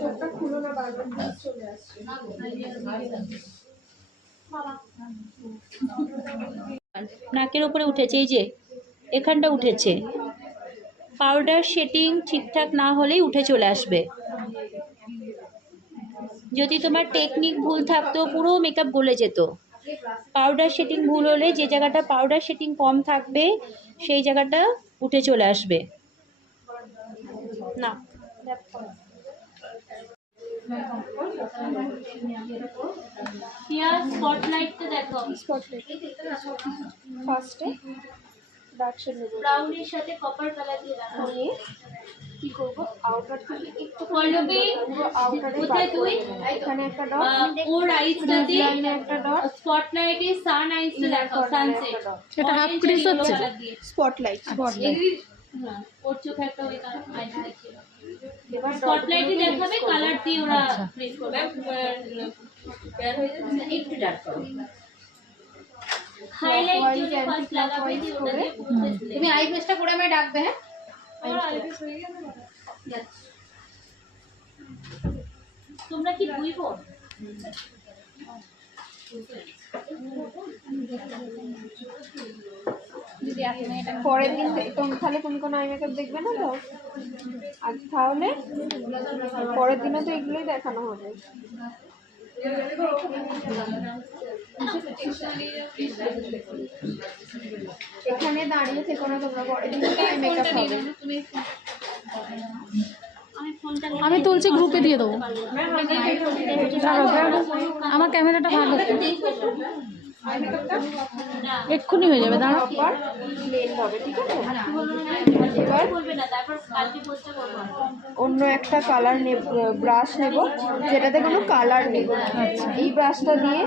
চোখটা খুলো না, বারবার চলে আসছে। নাকের উপরে উঠেছে, এই যে এখানটা উঠেছে। পাউডার শেডিং ঠিকঠাক না হলেই উঠে চলে আসবে। যদি তোমার টেকনিক ভুল থাকতো পুরো মেকআপ গলে যেত। পাউডার শেডিং ভুল হলে যে জায়গাটা পাউডার শেডিং কম থাকবে সেই জায়গাটা উঠে চলে আসবে। না স্পটলাইটটা দেখো, স্পটলাইট ফার্স্টে ডার্ক শেড নেব, ব্রাউনের সাথে কপার কালার দিয়ে দেখো। কি করব, আউটার থেকে একটু পল্লবী পুরো আউটারে কোথায় তুই? এখানে একটা ডট, ওর আইসটা দিয়ে লাইনে একটা ডট, স্পটলাইটে সান আইসটা দেখো, সানসেট। এটা হাফ ক্রিস হচ্ছে স্পটলাইট। হ্যাঁ, ওর চোখে একটা ওই আইস দেখিয়ে এবার স্পটলাইটে দেখাবে, কালার দিয়ে ওরা প্রেস করবে। বের হয়ে যাচ্ছে, একটু ডার্ক করো। হাইলাইট যদি ফার্স্ট লাগাবে দিয়ে ওটা দিয়ে তুমি আই পেস্টটা করে আমায় ডাকবে। হ্যাঁ তোমরা কি দুই বোন? পরের দিন তাহলে তুমি কোনো আই মেকআপ দেখবে না তো? আজ তাহলে পরের দিনও তো এগুলোই দেখানো হবে। এখানে দাঁড়িয়ে থেকো না তোমরা, পরের দিন আই মেকআপ হবে। আমি তুলছি, গ্রুপে দিয়ে দেবো। আমার ক্যামেরাটা ভালো, এক্ষুনি হয়ে যাবে। দাঁড়া, ব্লেন্ড হবে, ঠিক আছে? এবার অন্য একটা কালার নেব, ব্রাশ নেব যেটাতে কোনো কালার নেই। এই ব্রাশটা দিয়ে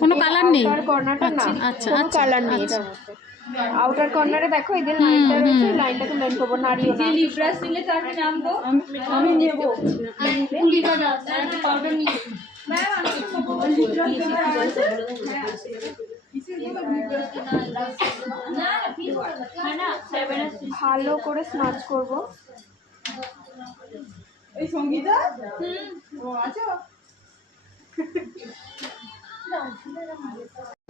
কোনো কালার নেই, আউটার কর্নারটা না, আচ্ছা কোনো কালার নেই এটার মধ্যে। আউটার কর্নারে দেখো এই যে লাইনটা রয়েছে, লাইনটাকে ব্লেন্ড করবো, নাড়িও না। লিপ ব্রাশ নিলে তার নাম দাও, আমি নেব কুলিকা পাউডার নিয়ে। ভালো করে স্নাচ করবো। এই সঙ্গীতা ও আছো,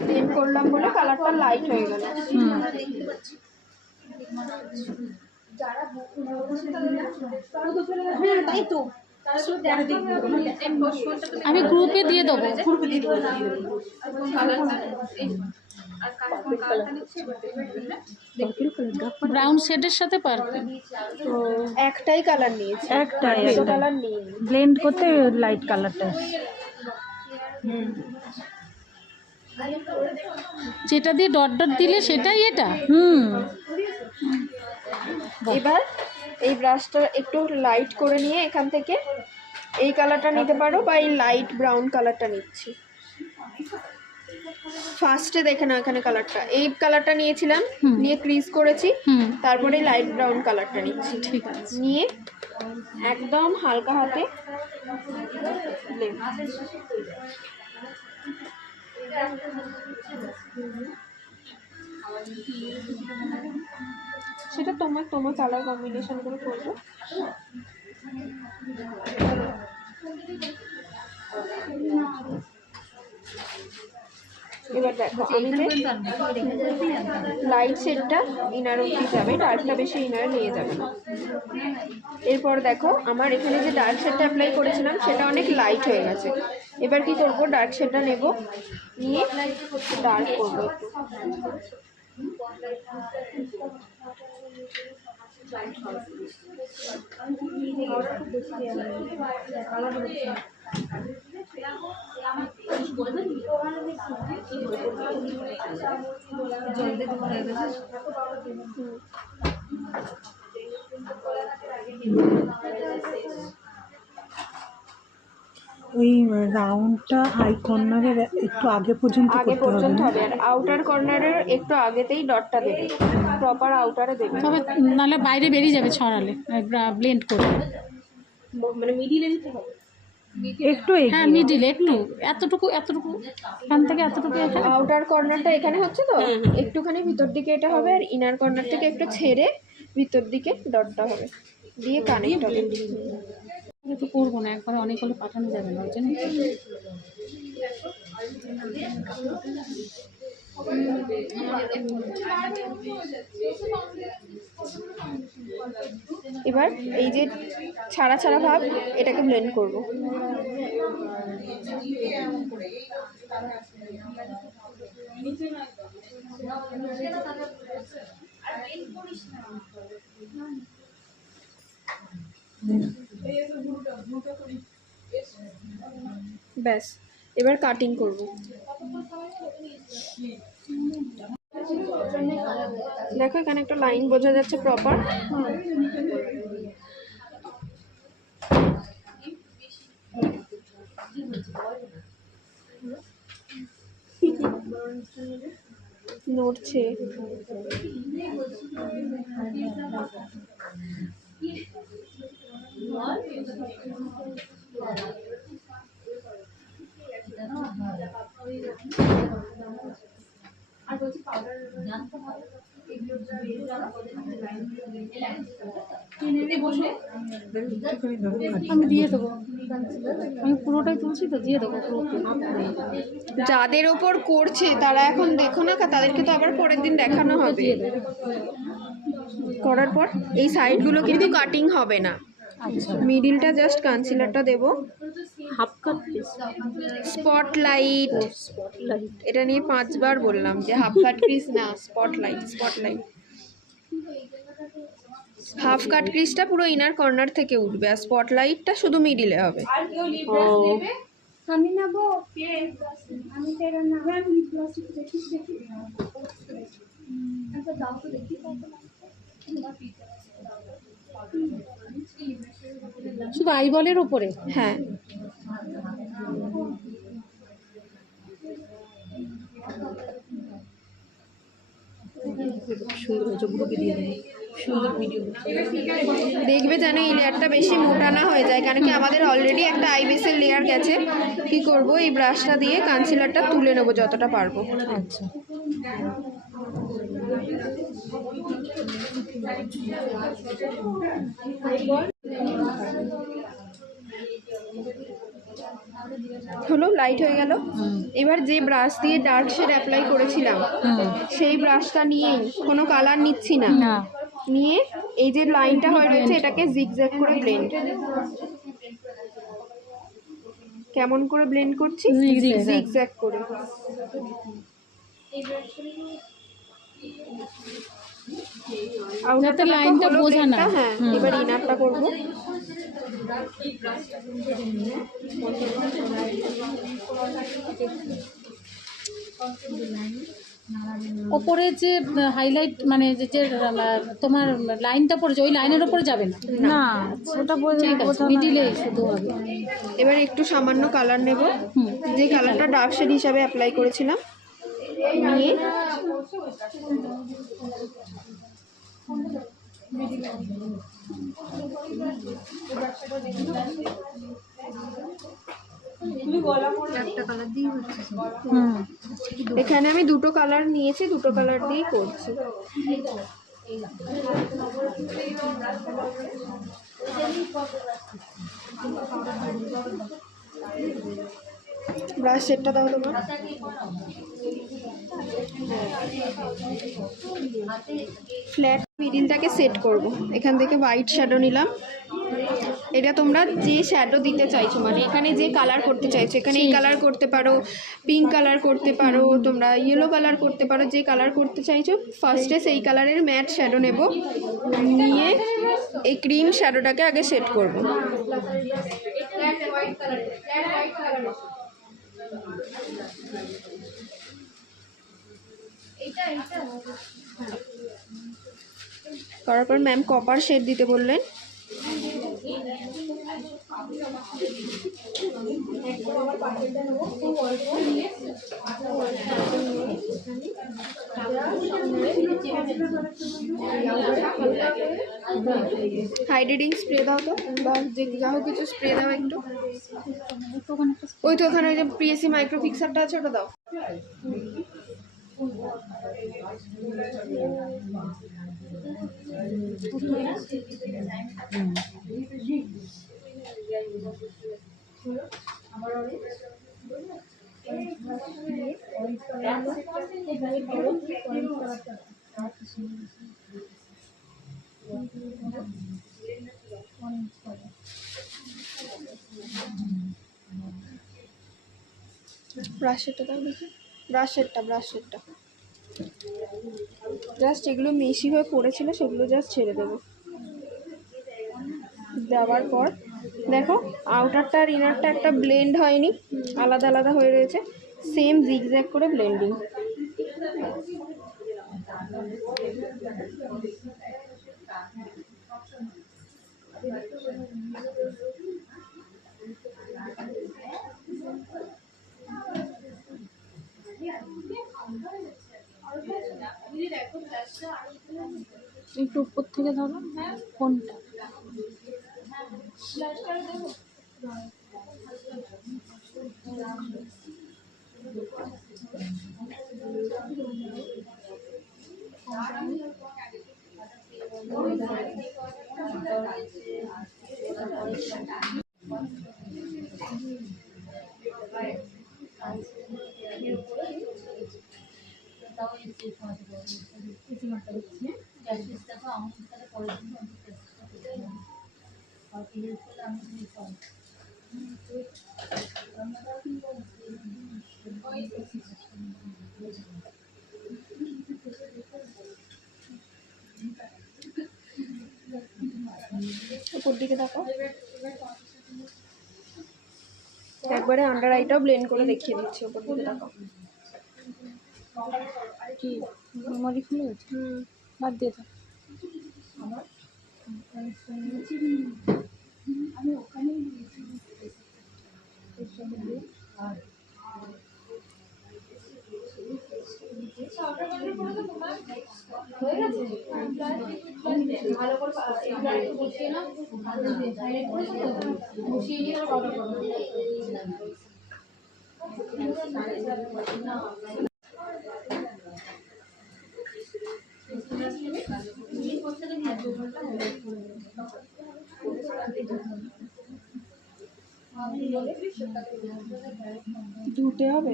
ব্লেন্ড করলাম বলে কালারটা লাইট হয়ে গেল। তাই তো আমি গ্রুপে দিয়ে দেবো। ব্রাউন শেডের সাথে পার্পল, তো একটাই কালার নিয়েছি, একটাই কালার নিয়ে ব্লেন্ড করতে লাইট কালারটা। যেটা দিয়ে ডট ডট দিলে সেটাই এটা। এবার এই ব্রাশটা একটু লাইট করে নিয়ে এখান থেকে এই কালারটা নিতে পারো বা এই লাইট ব্রাউন কালারটা নিচ্ছি। ফার্স্টে দেখে না এখানে কালারটা, এই কালারটা নিয়েছিলাম, নিয়ে ক্রিজ করেছি, তারপরে লাইট ব্রাউন কালারটা নিচ্ছি। ঠিক আছে, নিয়ে একদম হালকা হাতে সেটা তোমার কালার কম্বিনেশন করে করবো। এবার দেখো আমি যে লাইট শেডটা ইনার অব্দি যাবে, ডার্কটা বেশি ইনারে নিয়ে যাবে না। এরপর দেখো আমার এখানে যে ডার্ক শেডটা অ্যাপ্লাই করেছিলাম সেটা অনেক লাইট হয়ে গেছে। এবার কি করব, ডার্ক শেডটা নেব, নিয়ে ডার্ক করবো ওই রাউন্ডটা আই কর্নারের একটু আগে পর্যন্ত হবে, আর আউটার কর্নারের একটু আগেতেই ডটটা দেবে, প্রপার আউটারে দেবে, তবে নাহলে বাইরে বেরিয়ে যাবে ছড়ালে ব্লেন্ড করবে। মানে মিডিলে দিতে হবে। একটু হ্যাঁ মিডিল একটু, এতটুকু এতটুকু এখান থেকে এতটুকু এখানে। আউটার কর্নারটা এখানে হচ্ছে তো, একটুখানি ভিতর দিকে এটা হবে, আর ইনার কর্নার থেকে একটু ছেড়ে ভিতর দিকে ডটটা হবে, দিয়ে কানেক্ট হবে। এটা তো করবো না, একবারে অনেক হলে পাঠানো যাবে না, ওই জন্য এবার এই যে ছাড়া ছাড়া ভাব, এটাকে ব্লেন্ড করব। ব্যাস, এবার কাটিং করব। দেখো এখানে একটা লাইন বোঝা যাচ্ছে প্রপার। নড়ছে। আমি দিয়ে দেবো, আমি পুরোটাই তুলছি তো, দিয়ে দেবো পুরোটাই। যাদের ওপর করছে তারা এখন দেখো না, তাদেরকে তো আবার পরের দিন দেখানো হবে। করার পর এই সাইডগুলো কিন্তু কাটিং হবে না, আচ্ছা, মিডিলটা জাস্ট কনসিলারটা দেবো। হাফ কাট স্পটলাইট, স্পটলাইট। এটা নিয়ে 5 বার বললাম যে হাফ কাট ক্রিজ না, স্পটলাইট। স্পটলাইট হাফ কাট ক্রিজটা পুরো ইনার কর্নার থেকে উঠবে, আর স্পটলাইটটা শুধু মিডিলে হবে। আমি নেবো, আমি তেরা না আমি লিপ গ্লস দেখি দেখি আচ্ছা দাও তো দেখি শুধু আইবলের ওপরে। হ্যাঁ, সুন্দর হয়েছে, গ্রুপে দিয়ে দেবো, সুন্দর ভিডিও। দেখবে যেন এই লেয়ারটা বেশি মোটা না হয়ে যায়, কারণ কি আমাদের অলরেডি একটা আই বেসের লেয়ার গেছে। কি করব, এই ব্রাশটা দিয়ে কনসিলারটা তুলে নেবো যতটা পারবো। আচ্ছা, হলো, লাইট হয়ে গেল। এবার যে ব্রাশ দিয়ে ডার্ক শেড অ্যাপ্লাই করেছিলাম সেই ব্রাশটা নিয়েই, কোনো কালার নিচ্ছি না, না নিয়ে এই যে লাইনটা হয়ে রয়েছে এটাকে জিগজ্যাগ করে ব্লেন্ড। কেমন করে ব্লেন্ড করছি? Zigzag. জিগজ্যাগ করে। যাতে লাইনটা বোঝা না। হ্যাঁ, এবার ইনারটা করব। ওপরে যে হাইলাইট মানে যে তোমার লাইনটা পড়েছে, ওই লাইনের ওপরে যাবে না। না ওটা ঠিক আছে, মিডিলে শুধু হবে। এবার একটু সামান্য কালার নেব, যে কালারটা ডার্ক শেড হিসাবে অ্যাপ্লাই করেছিলাম, নিয়ে এখানে আমি দুটো কালার নিয়েছি, দুটো কালার দিয়েই করছি। ব্রাশ সেটটা দাও তোমার। ফ্ল্যাট মিডিলটাকে সেট করব। এখান থেকে হোয়াইট শ্যাডো নিলাম। এটা তোমরা যে শ্যাডো দিতে চাইছো, মানে এখানে যে কালার করতে চাইছো, এখানে এই কালার করতে পারো, পিঙ্ক কালার করতে পারো, তোমরা ইয়েলো কালার করতে পারো, যে কালার করতে চাইছো। ফার্স্টে সেই কালারের ম্যাট শ্যাডো নেব, নিয়ে এই ক্রিম শ্যাডোটাকে আগে সেট করব। করার পর ম্যাম কপার শেড দিতে বললেন। হাইড্রেটিং স্প্রে দাও তো, বা যে যা হোক কিছু স্প্রে দাও একটু। ওই তো ওখানে ওই যে পিএসসি মাইক্রো ফিক্সারটা আছে, ওটা দাও। ব্রাশেরটা দাও দেখি, ব্রাশেরটা জাস্ট এগুলো মেশি হয়ে পড়েছিল, সেগুলো জাস্ট ছেড়ে দেবো। দেওয়ার পর দেখো আউটারটা আর ইনারটা একটা ব্লেন্ড হয়নি, আলাদা আলাদা হয়ে রয়েছে। সেম জিগজ্যাগ করে ব্লেন্ডিং। একটু উপর থেকে ধরো কোনটা। উপর দিকে দেখো, একবারে আন্ডার আইটাও ব্লেন্ড করে দেখিয়ে দিচ্ছি। উপর দিকে দেখো, কি মেমোরি খুলে গেছে? বাদ দিয়ে দাও। ধুতে হবে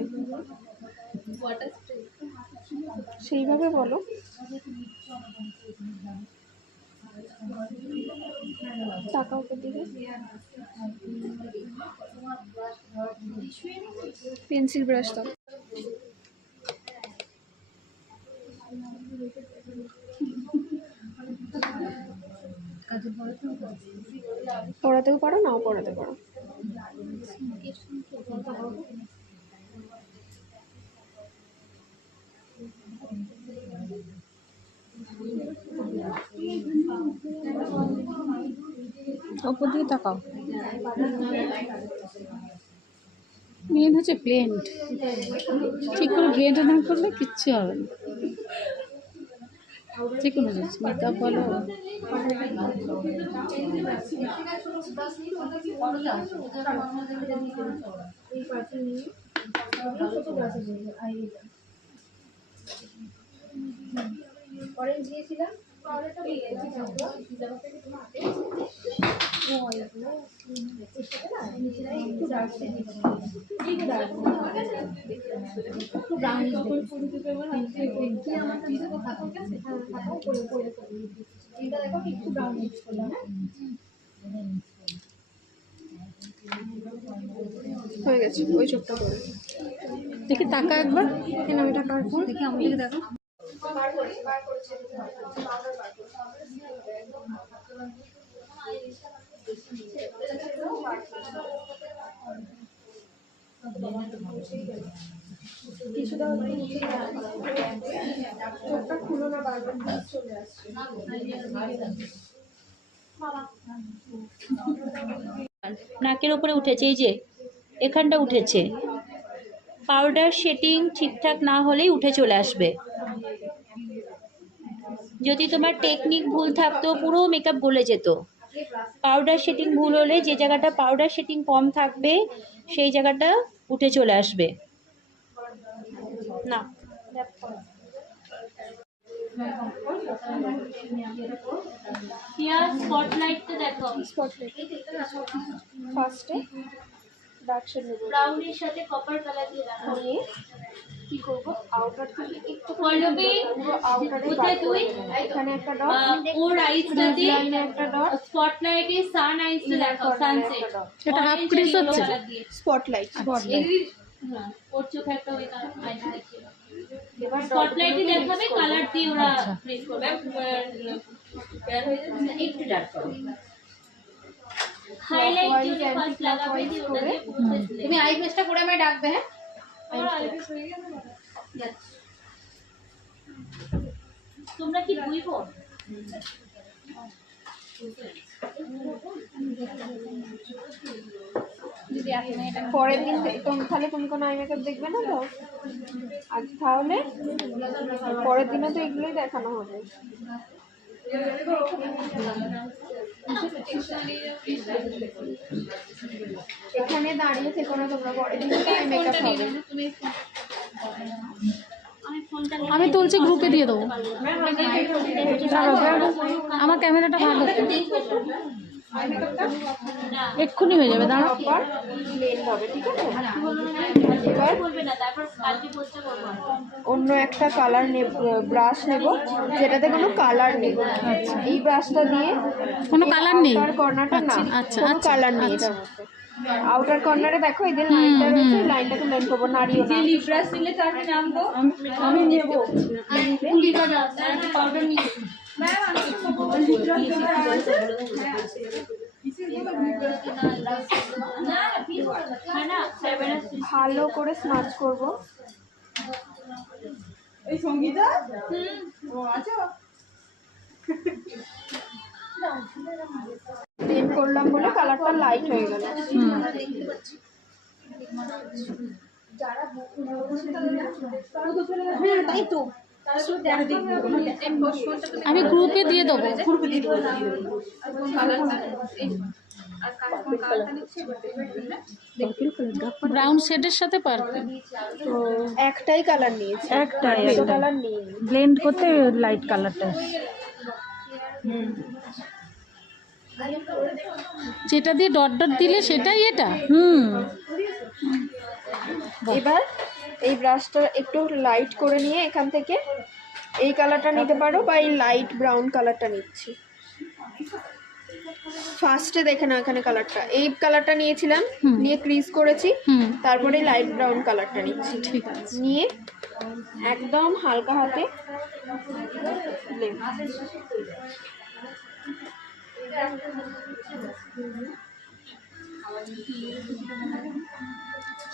সেইভাবে বলো। তাকাও উপর দিকে, পেন্সিল ব্রাশ দাও। পড়াতেও পারো, নাও পড়াতে পারো। উপর দিকে তাকাও। মেন হচ্ছে ব্লেন্ড, ঠিক করে ব্লেন্ড না করলে কিচ্ছু হবে না। যে কোনো জিনিস মেকআপ বলো, অরেঞ্জ দিয়েছিলাম, পাউডারটা দিয়ে দিয়েছি যত একটু ডার্ক শেড দিচ্ছি, একটু ডার্ক একটু ব্রাউনিশ এটা দেখো একটু ব্রাউনিশ করলাম। হয়ে গেছে, ওই চোখটা করে দেখি তাকা একবার। কেন ওইটা কাটবো দেখি, আমার দিকে দেখো। চোখটা খুলো না, বারবার চলে আসছে। নাকের উপরে উঠেছে, এই যে এখানটা উঠেছে। পাউডার শেডিং ঠিকঠাক না হলেই উঠে চলে আসবে। যদি তোমার টেকনিক ভুল থাকতো পুরো মেকআপ গলে যেত। পাউডার শেডিং ভুল হলে যে জায়গাটা পাউডার শেডিং কম থাকবে সেই জায়গাটা উঠে চলে আসবে। না স্পটলাইটটা দেখো। ফার্স্টে ডার্ক শেড নেব, ব্রাউনের সাথে কপার কালার দিয়ে দেখো। নিয়ে কি করব, আউটার থেকে একটু পল্লবী, পুরো আউটারে কোথায় তুই? এখানে একটা ডট, ওর আইসটাতে লাইনে একটা ডট, স্পটলাইটে সান আইসটা দেখো, সানসেট। এটা হাফ ক্রিজ হচ্ছে। স্পটলাইট। হ্যাঁ, ওর চোখে একটা ওই আইসটা দেখিয়ে দাও। এবার স্পটলাইটে দেখাবে, কালার দিয়ে ওরা প্রেস করবে। বের হয়ে যাচ্ছে না, একটু ডার্ক করো। হাইলাইট যদি ফার্স্ট লাগাবে দিয়ে ওটা দিয়ে তুমি আই পেস্টটা করে আমায় ডাকবে। হ্যাঁ, তোমরা কি দুই বোন? পরের দিন তাহলে তুমি কোনো আই মেকআপ দেখবে না তো আজ, তাহলে পরের দিনে তো এগুলোই দেখানো হবে। এখানে দাঁড়িয়ে থেকো না তোমরা, পরের দিন তো আই মেকআপ হবে। আমি তুলছি, গ্রুপে দিয়ে দেবো। আমার ক্যামেরাটা ভালো, এক্ষুনি হয়ে যাবে। দাঁড়াও, প্রপার প্লেন হবে, ঠিক আছে? এবার বলবে না, তারপর কালকে পোস্টে করবো। অন্য একটা কালার নেব, ব্রাশ নেব যেটাতে কোনো কালার নেই। এই ব্রাশটা দিয়ে কোনো কালার নেই। আউটার কর্নারটা না, আচ্ছা, কোনো আচ্ছা, কালার নেই আচ্ছা। এটার মধ্যে। আউটার কর্নারে দেখো এই যে লাইনটা রয়েছে, লাইনটাকে ব্লেন্ড করবো, নাড়িও না। লিপ ব্রাশ নিলে তার নাম তো আমি নেব পাউডার নিয়ে ভালো করে স্মাচ করব। এই সঙ্গীতা ও আছো? ব্লেন্ড করলাম বলে কালারটা লাইট হয়ে গেল। হ্যাঁ তাই তো, আমি গ্রুপে দিয়ে দেবো। ব্রাউন শেডের সাথে পার্পল। তো একটাই কালার নিয়েছি, একটাই, দুটো একটাই। কালার নিয়ে ব্লেন্ড করতে লাইট কালারটা, যেটা দিয়ে ডট ডট দিলে সেটাই এটা। এবার এই ব্রাশটা একটু লাইট করে নিয়ে এখান থেকে এই কালারটা নিতে পারো বা এই লাইট ব্রাউন কালারটা নিচ্ছি। ফার্স্টে দেখে না এখানে কালারটা, এই কালারটা নিয়েছিলাম, নিয়ে ক্রিজ করেছি, তারপরে লাইট ব্রাউন কালারটা নিচ্ছি। ঠিক আছে। নিয়ে একদম হালকা হাতে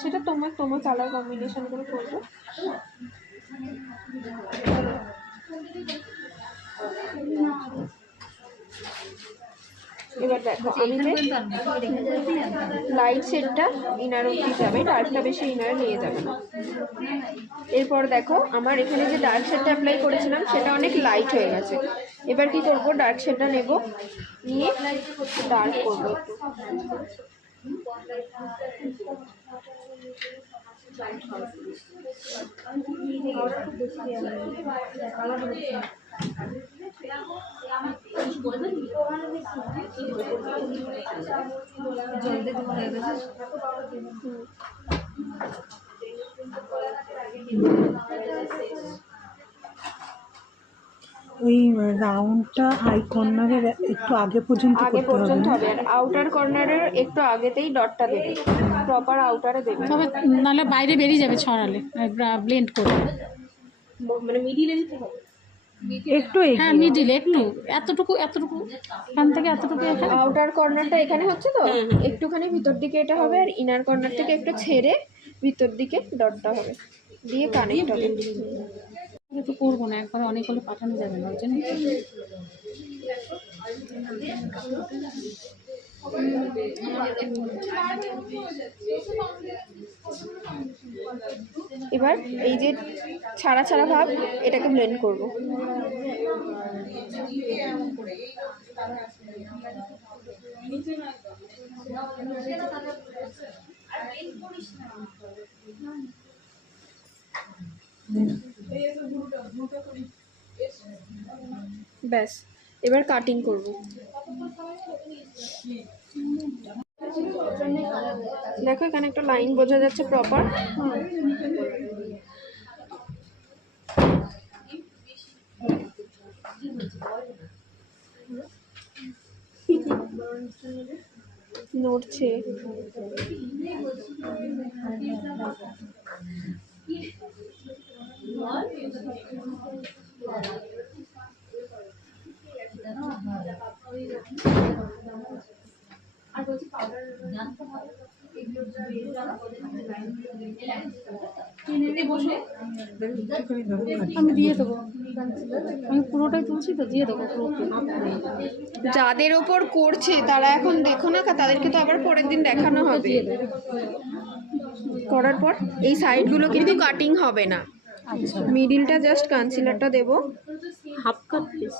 সেটা তোমার কালার কম্বিনেশন করে করবো। এবার দেখো আমি যে লাইট শেডটা ইনার অব্দি যাবে, ডার্কটা বেশি ইনারে নিয়ে যাবে না। এরপর দেখো আমার এখানে যে ডার্ক শেডটা অ্যাপ্লাই করেছিলাম সেটা অনেক লাইট হয়ে গেছে। এবার কি করব, ডার্ক শেডটা নেব, নিয়ে ডার্ক করবো একটু। ওই রাউন্ডটা আই কর্নারের একটু আগে পর্যন্ত আগে করতে হবে পর্যন্ত না? হবে, আর আউটার কর্নারের একটু আগেতেই ডটটা দেবে, প্রপার আউটারে দেবে। তবে নাহলে বাইরে বেরিয়ে যাবে ছড়ালে, ব্লেন্ড করে। মানে মিডিলে দিতে হবে। একটু হ্যাঁ, মিডিল একটু, এতটুকু এতটুকু, এখান থেকে এতটুকু এখানে। আউটার কর্নারটা এখানে হচ্ছে তো, একটুখানি ভিতর দিকে এটা হবে, আর ইনার কর্নার থেকে একটু ছেড়ে ভিতর দিকে ডটটা হবে, দিয়ে কানেক্ট হবে। তো করবো না, একবারে অনেক হলে পাঠানো যাবে না, ওই জন্য। এবার এই যে ছাড়া ছাড়া ভাব, এটাকে ব্লেন্ড করব। ব্যাস, এবার কাটিং করব। দেখো এখানে একটা লাইন বোঝা যাচ্ছে প্রপার। নড়ছে। আমি দিয়ে দেবো, আমি পুরোটাই তুলছি তো, দিয়ে দেবো পুরোটা। যাদের ওপর করছে তারা এখন দেখো না, তাদেরকে তো আবার পরের দিন দেখানো হবে। করার পর এই সাইডগুলো কিন্তু কাটিং হবে না, আচ্ছা, মিডিলটা জাস্ট কনসিলারটা দেব। Half cut piece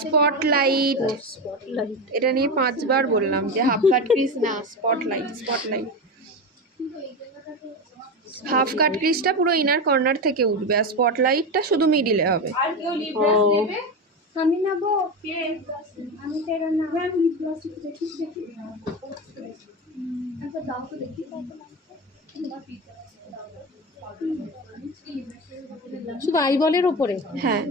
spotlight, spotlight. এটা নিয়ে 5 বার বললাম যে হাফ কাট ক্রিজ না, স্পটলাইট। স্পটলাইট হাফ কাট ক্রিজটা পুরো ইনার কর্নার থেকে উঠবে, আর স্পটলাইটটা শুধু মিডিলে হবে। আমি নেবো, আমি তেরো নেবো। লিপ গ্লস দেখি দেখি দাও তো দেখি। শুধু আইবলের উপরে? হ্যাঁ,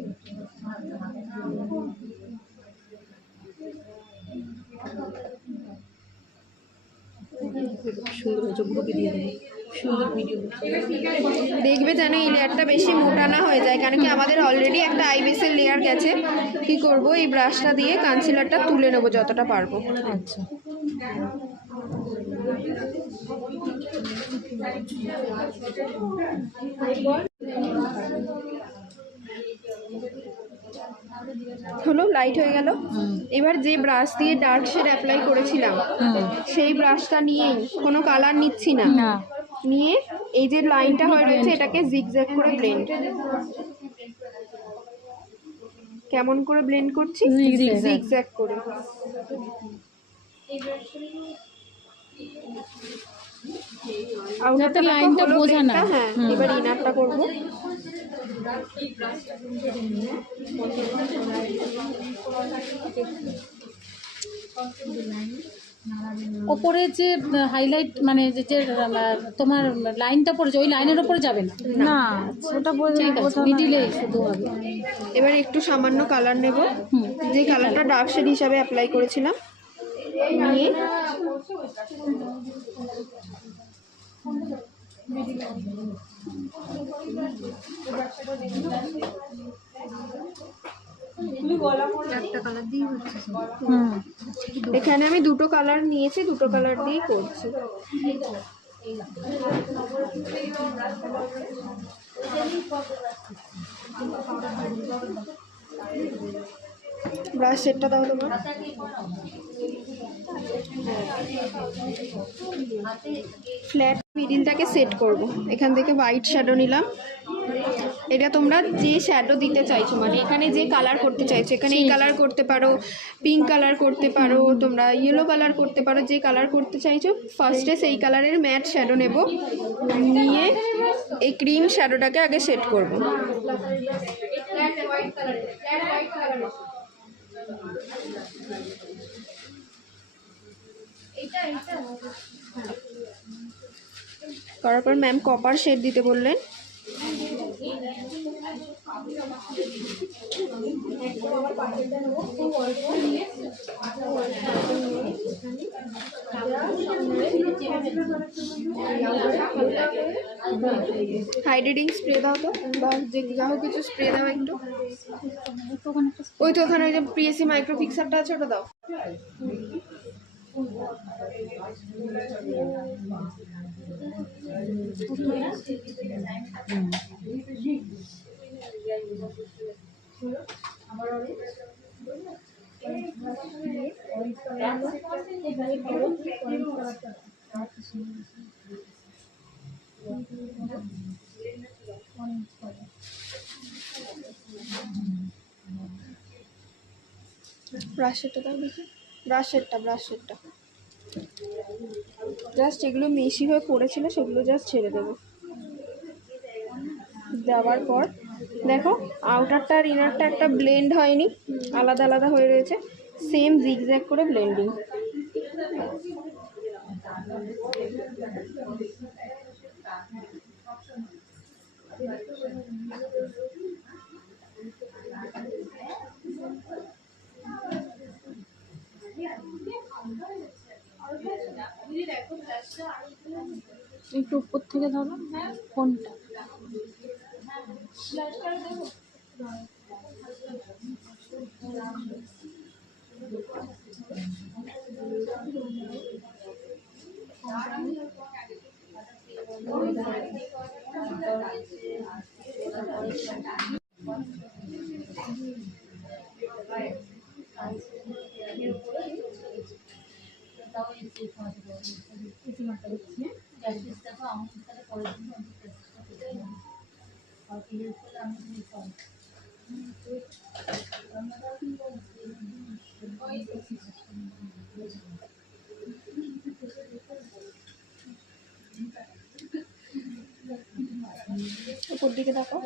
সুন্দর হয়েছে, গ্রুপে দিয়ে দেবো। সুন্দর ভিডিও দেখবে যেন এই লেয়ারটা বেশি মোটা না হয়ে যায়, কারণ কি আমাদের অলরেডি একটা আইবেসের লেয়ার গেছে। কি করব, এই ব্রাশটা দিয়ে কনসিলারটা তুলে নেবো যতটা পারবো। আচ্ছা, হলো, লাইট হয়ে গেল। এবার যে ব্রাশ দিয়ে ডার্ক শেড অ্যাপ্লাই করেছিলাম সেই ব্রাশটা নিয়েই, কোনো কালার নিচ্ছি না, নিয়ে এই যে লাইনটা হয়ে রয়েছে এটাকে জিগজ্যাগ করে ব্লেন্ড। কেমন করে ব্লেন্ড করছি? জিগজ্যাগ করে। যাতে লাইনটা বোঝা না। হ্যাঁ, এবার ইনারটা করব। ওপরে যে হাইলাইট মানে যে তোমার লাইনটা পড়েছে, ওই লাইনের ওপরে যাবে না? না, সেটা ঠিক আছে, মিডিলে শুধু হবে। এবার একটু সামান্য কালার নেব, যে কালারটা ডার্ক শেড হিসাবে অ্যাপ্লাই করেছিলাম, নিয়ে এখানে আমি দুটো কালার নিয়েছি, দুটো কালার দিয়েই করছি। ব্রাশ সেটটা দাও তোমার। ফ্ল্যাট মিডিলটাকে সেট করব। এখান থেকে হোয়াইট শ্যাডো নিলাম। এটা তোমরা যে শ্যাডো দিতে চাইছো, মানে এখানে যে কালার করতে চাইছো, এখানে এই কালার করতে পারো, পিঙ্ক কালার করতে পারো, তোমরা ইয়েলো কালার করতে পারো, যে কালার করতে চাইছো। ফার্স্টে সেই কালারের ম্যাট শ্যাডো নেব, নিয়ে এই ক্রিম শ্যাডোটাকে আগে সেট করব। করার পর ম্যাম কপার শেড দিতে বললেন। হাইড্রেটিং স্প্রে দাও তো, বা যে যা হোক কিছু স্প্রে দাও একটু। ওই তো ওখানে ওই যে পিএসসি মাইক্রো ফিক্সারটা আছে, ওটা দাও। ব্রাশেরটা দাও দেখি, ব্রাশেরটা জাস্ট এগুলো মেশি হয়ে পড়েছিল, সেগুলো জাস্ট ছেড়ে দেবো। দেওয়ার পর দেখো আউটারটা আর ইনারটা একটা ব্লেন্ড হয়নি, আলাদা আলাদা হয়ে রয়েছে, সেম জিগজ্যাগ করে ব্লেন্ডিং। একটু উপর থেকে ধরো কোনটা। উপর দিকে দেখো,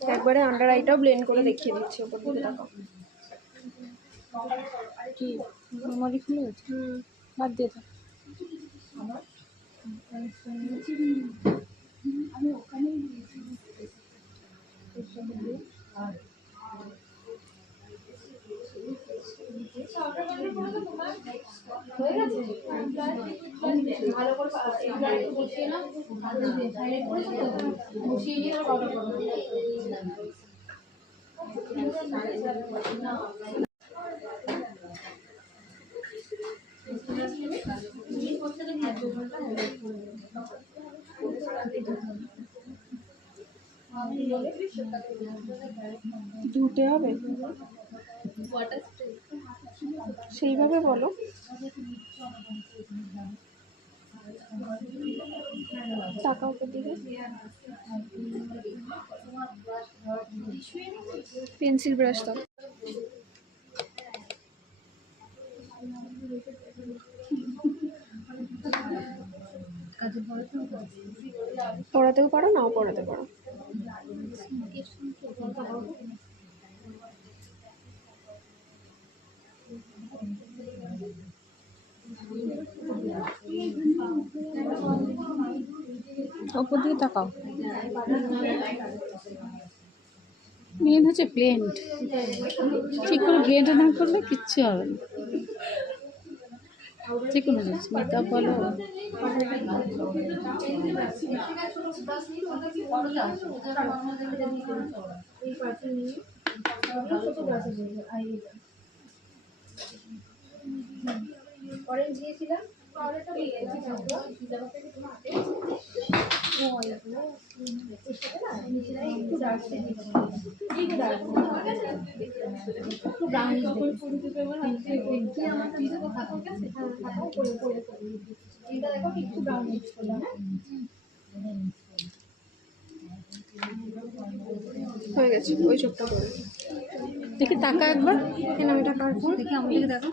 একবারে আন্ডার আইটাও ব্লেন্ড করে দেখিয়ে দিচ্ছি। উপর দিকে দেখো, কি মেমোরি খুলে গেছে? বাদ দিয়ে দাও। ধুতে হবে সেইভাবে বলো। টাকা উপর দিকে, পেন্সিল ব্রাশ দাও। পড়াতেও পারো, নাও পড়াতে পারো। উপর দিকে তাকাও। মেন হচ্ছে ব্লেন্ড, ঠিক করে ব্লেন্ড না করলে কিচ্ছু হবে না। যে কোনো জিনিস মেকআপ বলো, অরেঞ্জ দিয়েছিলাম হয়ে গেছে, ওই চোখটা করে দেখি তাকা একবার। কেন আমি টাকা দেখি আমার দিকে দেখো।